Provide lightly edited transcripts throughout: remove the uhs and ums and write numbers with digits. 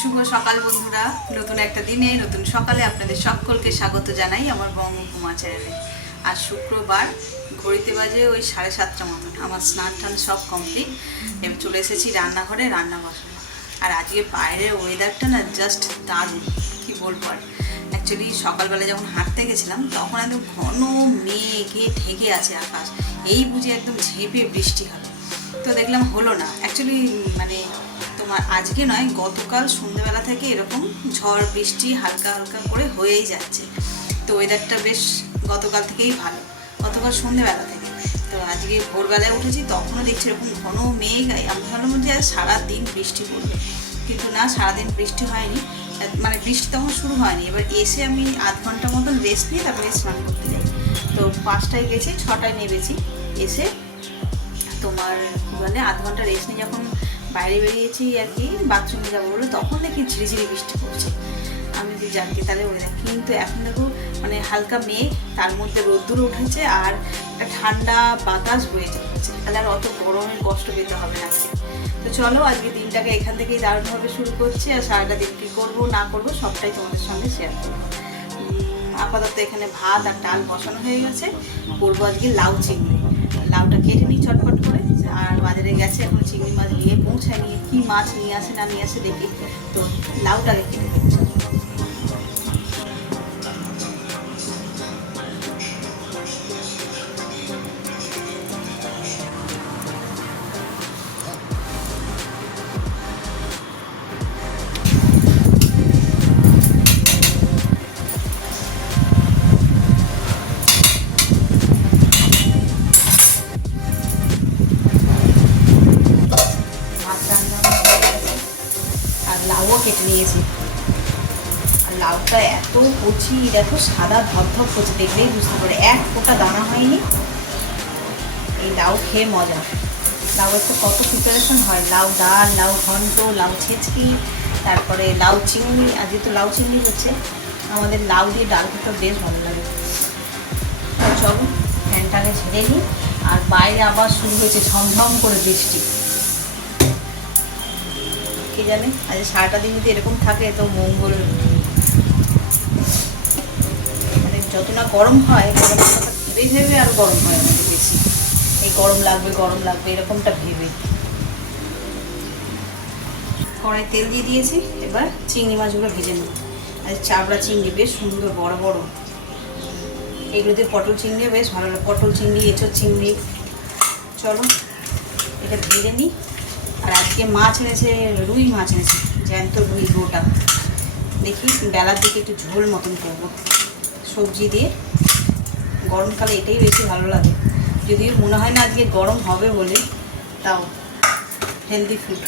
শুভ সকাল বন্ধুরা, নতুন একটা দিনে নতুন সকালে আপনাদের সকলকে স্বাগত জানাই আমার বঙ্গকুমা চ্যানেলে। আজ শুক্রবার, ঘড়িতে বাজে ওই 7:30 মতন। আমার স্নান টান সব কমপ্লিট। এবার চলে এসেছি রান্নাঘরে রান্না বসানো। আর আজকে বাইরের ওয়েদারটা না জাস্ট দারুণ, কী বলবো। আর অ্যাকচুয়ালি সকালবেলা যখন হাঁটতে গেছিলাম তখন একদম ঘন মেঘে ঢেকে আছে আকাশ, এই বুঝে একদম ঝেঁপে বৃষ্টি হবে। তো দেখলাম হলো না। অ্যাকচুয়ালি মানে তোমার আজকে নয়, গতকাল সন্ধ্যেবেলা থেকে এরকম ঝড় বৃষ্টি হালকা হালকা করে হয়েই যাচ্ছে। তো ওয়েদারটা বেশ গতকাল থেকেই ভালো, গতকাল সন্ধ্যেবেলা থেকে। তো আজকে ভোরবেলায় উঠেছি তখনও দেখছি এরকম ঘন মেঘ। আমি ভাবলাম যে সারাদিন বৃষ্টি পড়বে, কিন্তু না, সারাদিন বৃষ্টি হয়নি। মানে বৃষ্টি তখন শুরু হয়নি। এবার এসে আমি আধ ঘন্টা মতন রেস্ট নিয়ে তারপরে স্নান করতে যাই। তো 5টায় গেছি, 6টায় নেমেছি। এসে তোমার কী বলে আধ ঘন্টা রেস্ট নিয়ে যখন বাইরে বেরিয়েছি আর কি, বাথরুমে যাবো বলে, তখন দেখি ঝিরিঝিরি বৃষ্টি পড়ছে। আমি যে যাকে তাহলে বলে দেখ, কিন্তু এখন দেখো মানে হালকা মেঘ, তার মধ্যে রোদ্দুর উঠেছে আর একটা ঠান্ডা বাতাস বয়ে যাচ্ছে। তাহলে আর অত গরমের কষ্ট পেতে হবে না আজকে। তো চলো আজকে দিনটাকে এখান থেকেই দারুণভাবে শুরু করছি। আর সারাটা দিন কী করবো না করবো সবটাই তোমাদের সঙ্গে শেয়ার করবো। আপাতত এখানে ভাত আর ডাল বসানো হয়ে গেছে। করবো আজকে লাউ চিংড়ি। লাউটা কেটে নিই চটপট করে। আর বাজারে গেছে এখন চিংড়ি মাছ নিয়ে পৌঁছায়, নিয়ে কী মাছ নিয়ে আসে না নিয়ে আসে দেখি। তো লাউটাকে কেটে দিচ্ছি। লাউও কেটে নিয়েছি। আর লাউটা এত কচি, দেখো সাদা ধপধপ কচি, দেখলেই বুঝতে পারে এক ফোঁটা দানা হয়নি। এই লাউ খেয়ে মজা। লাউয়ের তো কত প্রিপারেশন হয়, লাউ ডাল, লাউ ঘন্ট, লাউ ছেঁচকি, তারপরে লাউ চিংড়ি। আজকে তো লাউ চিংড়ি হচ্ছে। আমাদের লাউ দিয়ে ডাল খেতে বেশ ভালো লাগে। চলো ফ্যানটাকে ঝেড়ে নিই। আর বাইরে আবার শুরু হয়েছে ঝমঝম করে বৃষ্টি। কে জানে আজ সারাটা দিন যদি এরকম থাকে তো মঙ্গল। মানে যত না গরম হয়, গরম ভেবে ভেবে আর গরম হয় আমাদের বেশি। এই গরম লাগবে এরকমটা ভেবে। কড়াই তেল দিয়ে দিয়েছি। এবার চিংড়ি মাছগুলো ভেজে নেব। আজ চাবড়া চিংড়ি, বেশ সুন্দর বড় বড়। এগুলোতে পটল চিংড়িও বেশ ভালো লাগে, পটল চিংড়ি, এঁচোড় চিংড়ি। চলো এটা ভেজে নিই। আর আজকে মাছ এনেছে, রুই মাছ এনেছে, জ্যান্ত রুই গোটা। দেখি বেলার দিকে একটু ঝোল মতন করবো সবজি দিয়ে। গরমকালে এটাই বেশি ভালো লাগে, যদিও মনে হয় না আজকে গরম হবে বলে, তাও হেলদি ফুড।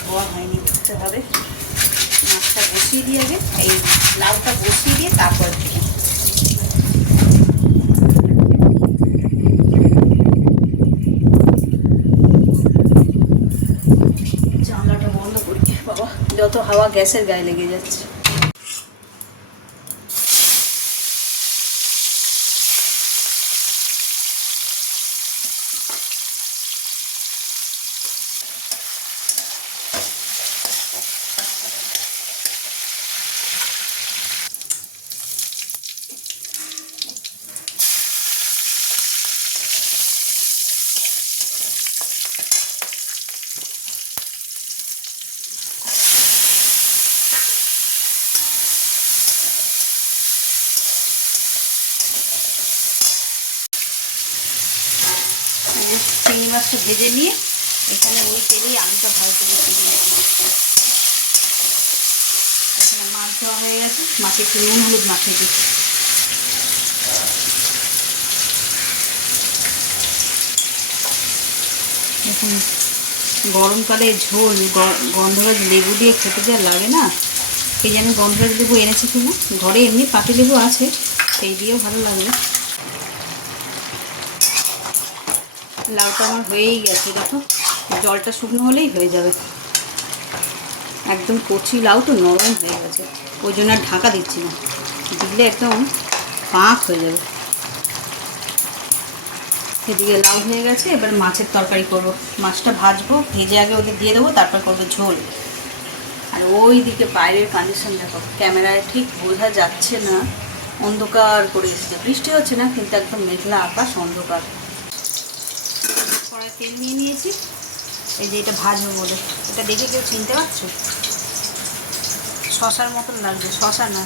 ধোয়া হয়নি, ধুতে হবে। মাছটা বসিয়ে দিয়ে আগে, এই লাউটা বসিয়ে দিয়ে তারপর দিয়ে জানলাটা বন্ধ করি। বাবা, যত হাওয়া গ্যাসের গায়ে লেগে যাচ্ছে। চিংড়ি মাছটা ভেজে নিয়ে এখানে ওই তেলেই আলুটা ভাজতে বসিয়ে দিয়েছি। এখানে মাছ দেওয়া হয়ে গেছে, মাছে একটু নুন হলুদ মাখিয়ে দিচ্ছি। দেখুন গরমকালে ঝোল গন্ধরাজ লেবু দিয়ে খেতে যা লাগে না। কে যেন গন্ধরাজ লেবু এনেছে কিনা, ঘরে এমনি পাতি লেবু আছে, সেই দিয়েও ভালো লাগবে। লাউটা আমার হয়েই গেছে, দেখো জলটা শুকনো হলেই হয়ে যাবে। একদম কচি লাউ তো নরম হয়ে গেছে, ওই জন্য আর ঢাকা দিচ্ছি না, দিলে একদম পাক হয়ে যাবে। এদিকে লাউ হয়ে গেছে, এবার মাছের তরকারি করব। মাছটা ভাজবো, ভেজে আগে ওদের দিয়ে দেবো, তারপর করবো ঝোল। আর ওই দিকে বাইরের কন্ডিশন দেখো, ক্যামেরায় ঠিক বোঝা যাচ্ছে না, অন্ধকার করে এসেছে। বৃষ্টি হচ্ছে না কিন্তু একদম মেঘলা আকাশ, অন্ধকার। কড়াই তেল নিয়ে নিয়েছি, এই যে এটা ভাজবো বলে। এটা দেখে কেউ চিনতে পারছো? শশার মতন লাগছে, শশা না।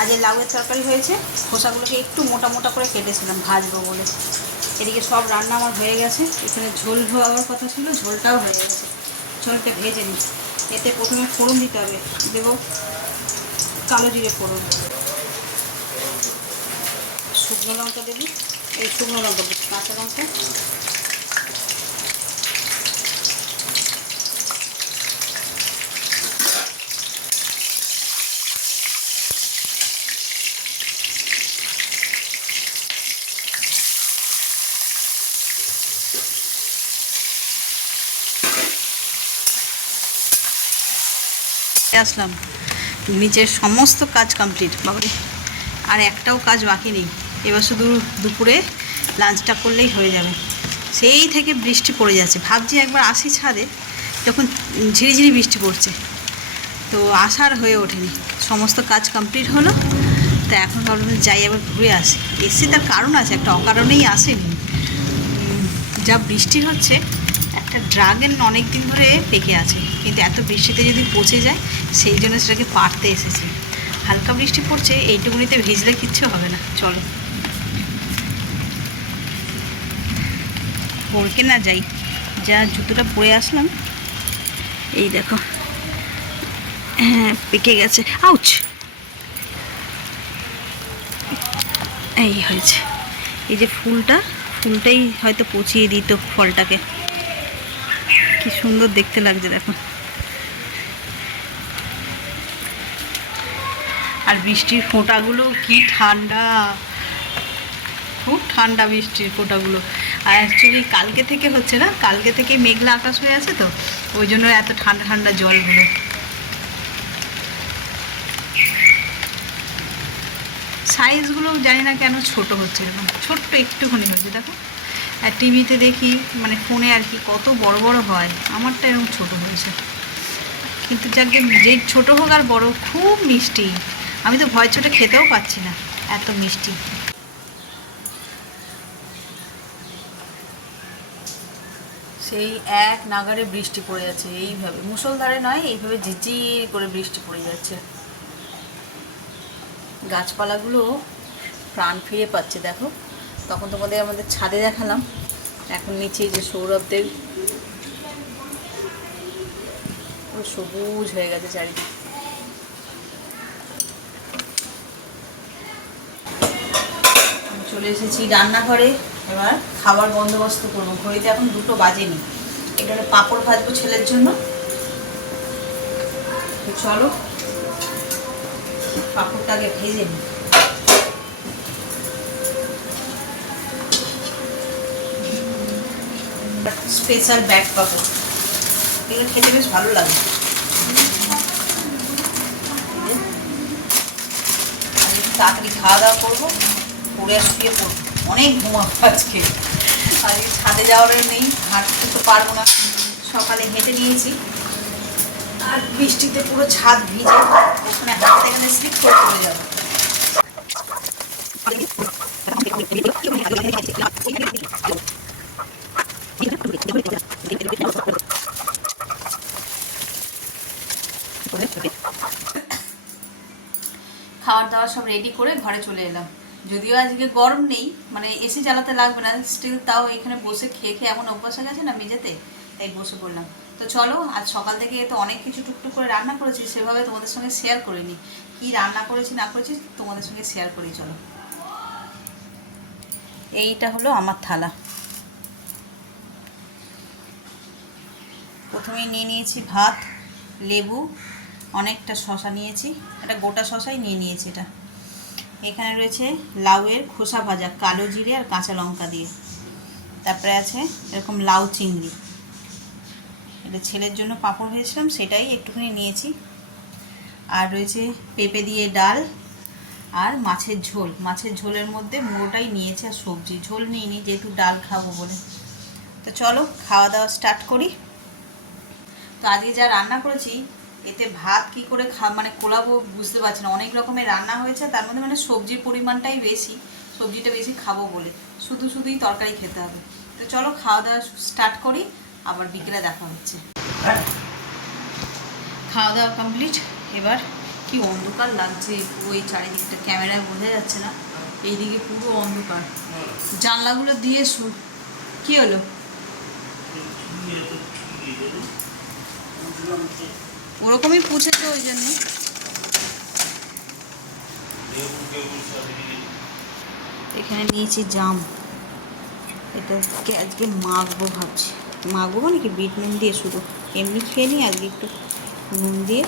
আজ এই লাউয়ের তরকারি হয়েছে, খোসাগুলোকে একটু মোটা মোটা করে কেটেছিলাম ভাজবো বলে। এদিকে সব রান্না আমার হয়ে গেছে, এখানে ঝোল হওয়ার কথা ছিল, ঝোলটাও হয়ে গেছে। ঝোলটা ভেজে নিই। এতে প্রথমে ফোড়ন দিতে হবে, দেবো কালো জিরে ফোড়ন, শুকনো লঙ্কা দেবো, এই শুকনো লঙ্কা দেবো, কাঁচা লঙ্কা, আসলাম। নিচের সমস্ত কাজ কমপ্লিট বাবারে, আর একটাও কাজ বাকি নেই। এবার শুধু দুপুরে লাঞ্চটা করলেই হয়ে যাবে। সেই থেকে বৃষ্টি পড়ে যাচ্ছে, ভাবছি একবার আসি ছাদে, যখন ঝিরিঝিরি বৃষ্টি পড়ছে, তো আসার হয়ে ওঠেনি। সমস্ত কাজ কমপ্লিট হলো, তো এখন ভাবলাম যাই আবার ঘুরে আসি। এসছি তার কারণ আছে, একটা অকারণেই আসেনি। যা বৃষ্টি হচ্ছে, একটা ড্রাগন অনেক দিন ধরে পেকে আছে, কিন্তু এত বৃষ্টিতে যদি পচে যায়, সেই জন্য সেটাকে পাড়তে এসেছি। হালকা বৃষ্টি পড়ছে, এইটুকুনিতে ভিজলে কিচ্ছু হবে না। চলো পড়কে না যাই, যা জুতোটা পরে আসলাম, এই দেখো, হ্যাঁ পেকে গেছে, আউচ, এই হয়েছে। এই যে ফুলটাই হয়তো পচিয়ে দিত ফলটাকে। কি সুন্দর দেখতে লাগছে দেখো। আর বৃষ্টির ফোঁটাগুলো কি ঠান্ডা, খুব ঠান্ডা বৃষ্টির ফোঁটাগুলো। আর অ্যাকচুয়ালি কালকে থেকে হচ্ছে না, কালকে থেকে মেঘলা আকাশ হয়ে আছে, তো ওই জন্য এত ঠান্ডা ঠান্ডা জলগুলো। সাইজগুলো জানি না কেন ছোট হচ্ছে, এরকম ছোট্ট একটুখানি হয়েছে দেখো। আর টিভিতে দেখি, মানে ফোনে আর কি, কত বড় বড় হয়, আমারটা এরকম ছোট হয়েছে। কিন্তু যাকে যে ছোটো হোক আর বড়, খুব মিষ্টি। আমি তো ভয় চোটে খেতেও পাচ্ছি না, এত মিষ্টি। সেই এক নাগারে বৃষ্টি পড়ে যাচ্ছে, এইভাবে মুষলধারে নয়, এইভাবে ঝিরঝির করে বৃষ্টি পড়ে যাচ্ছে। গাছপালাগুলো প্রাণ ফিরে পাচ্ছে দেখো। তখন তোমাদের আমাদের ছাদে দেখালাম, এখন নিচে যে সৌরভদের সবুজ হয়ে গেছে চারিদিকে। চলে এসেছি রান্নাঘরে, এবার খাবার বন্দোবস্ত করবো। ঘড়িতে এখন 2টো বাজেনি। এটা হলো পাঁপড় ভাজবো ছেলের জন্য। চলো পাঁপড়টা আগে ভেজে নিই। স্পেশাল ব্যাগ পাঁপড়, এগুলো খেতে বেশ ভালো লাগে। তাড়াতাড়ি খাওয়া দাওয়া করবো, পরে আর শুয়ে পড়বো, অনেক ঘুমাবো আজকে। আর ছাদে যাওয়ারও নেই, হাঁটতে তো পারবো না। সকালে হেঁটে নিয়েছি, আর বৃষ্টিতে পুরো ছাদ ভিজে, ওখানে হাঁটতে এখানে স্লিপ করে পড়ে যাবো। খাওয়ার দাওয়ার সব রেডি করে ঘরে চলে এলাম। যদিও আজকে গরম নেই, মানে এসি চালাতে লাগবে না, স্টিল তাও এখানে বসে খেয়ে খেয়ে এমন অভ্যাস হয়ে গেছে না মেঝেতে, তাই বসে পড়লাম। তো চলো, আজ সকাল থেকে তো অনেক কিছু টুকটুক করে রান্না করেছি, সেভাবে তোমাদের সঙ্গে শেয়ার করিনি। কি রান্না করেছি না করেছি তোমাদের সঙ্গে শেয়ার করি। চলো, এইটা হলো আমার থালা। প্রথমেই নিয়ে নিয়েছি ভাত, লেবু, অনেকটা শশা নিয়েছি, এটা গোটা শশাই নিয়ে নিয়েছি। এটা এখানে রয়েছে লাউয়ের খোসা ভাজা, কালো জিরে আর কাঁচা লঙ্কা দিয়ে। তারপরে আছে এরকম লাউ চিংড়ি, এটা ছেলের জন্য পাঁপড় ভেজেছিলাম, সেটাই একটুখানি নিয়েছি। আর রয়েছে পেঁপে দিয়ে ডাল, আর মাছের ঝোল, মাছের ঝোলের মধ্যে মুড়োটাই নিয়েছি আর সবজি, ঝোল নিইনি যেহেতু ডাল খাবো বলে। তো চলো খাওয়া দাওয়া স্টার্ট করি। তো আজকে যা রান্না করেছি এতে ভাত কি করে মানে কোলাবো বুঝতে পারছি না, অনেক রকমের রান্না হয়েছে, তার মধ্যে মানে সবজির পরিমাণটাই বেশি, সবজিটা বেশি খাবো বলে শুধুই তরকারি খেতে হবে। তো চলো খাওয়া দাওয়া স্টার্ট করি, আবার বিকেলে দেখা হচ্ছে। খাওয়া দাওয়া কমপ্লিট। এবার কি অন্ধকার লাগছে পুরো এই চারিদিকটা, ক্যামেরায় বোঝা যাচ্ছে না, এইদিকে পুরো অন্ধকার, জানলাগুলো দিয়ে কি হলো? ওরকমই পুছেছে ওই জন্য। এখানে নিয়েছি জাম, এটাকে আজকে মাখবো ভাবছি, মাখবো মানে কি বিট নুন দিয়ে, শুধু এমনি খেয়ে নিই আজকে একটু নুন দিয়ে।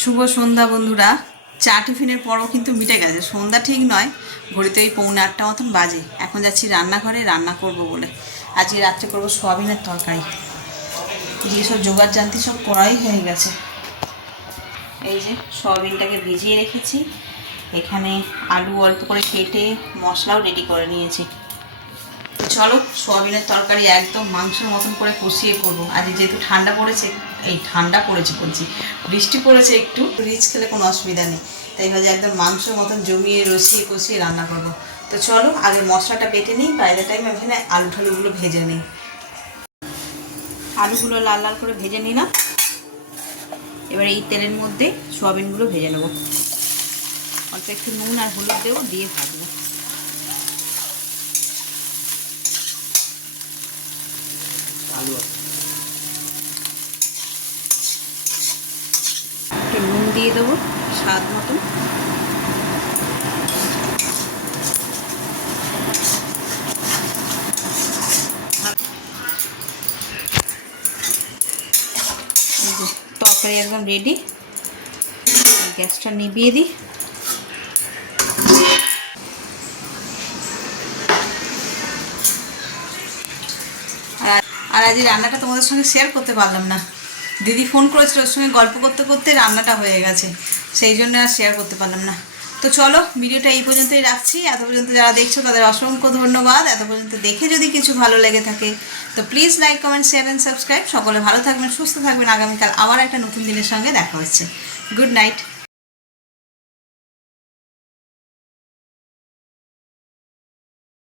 শুভ সন্ধ্যা বন্ধুরা। চা টিফিনের পরও কিন্তু মিটে গেছে, সন্ধ্যা ঠিক নয়, ঘড়িতে ওই 7:45 মতন বাজে। এখন যাচ্ছি রান্নাঘরে রান্না করব বলে। আজকে রাত্রে করবো সোয়াবিনের তরকারি, যেসব জোগাড় জানতি সব করাই হয়ে গেছে। এই যে সোয়াবিনটাকে ভিজিয়ে রেখেছি, এখানে আলু অল্প করে কেটে মশলাও রেডি করে নিয়েছি। চলো সোয়াবিনের তরকারি একদম মাংসের মতন করে কষিয়ে করবো। আজ যেহেতু ঠান্ডা পড়েছে, বলছি বৃষ্টি পড়েছে, একটু রিচ খেলে কোনো অসুবিধা নেই, তাই ভাবে একদম মাংসের মতন জমিয়ে রসিয়ে কষিয়ে রান্না করবো। তো চলো আগে মশলাটা বেটে নিই, বাইরে টাইম এখানে আলু ঠালুগুলো ভেজে নিই। আলুগুলো লাল লাল করে ভেজে নিলাম, এবার এই তেলের মধ্যে সোয়াবিনগুলো ভেজে নেবো, অল্প একটু নুন আর হলুদ দেবো, দিয়ে ভাজবো। একটু নুন দিয়ে দেবো স্বাদ মতন, তরকারি একদম রেডি। গ্যাসটা নিভিয়ে দিই। আর আজ রান্নাটা তোমাদের সঙ্গে শেয়ার করতে পারলাম না, দিদি ফোন করেছিল, ওর সঙ্গে গল্প করতে করতে রান্নাটা হয়ে গেছে, সেই জন্য আর শেয়ার করতে পারলাম না। তো চলো ভিডিওটা এই পর্যন্তই রাখছি। এত পর্যন্ত যারা দেখছো তাদের অসংখ্য ধন্যবাদ। এত পর্যন্ত দেখে যদি কিছু ভালো লেগে থাকে তো please like, comment, share and subscribe. সকলে ভালো থাকবেন, সুস্থ থাকবেন। আগামীকাল আবার একটা নতুন দিনের সঙ্গে দেখা হচ্ছে। Good night.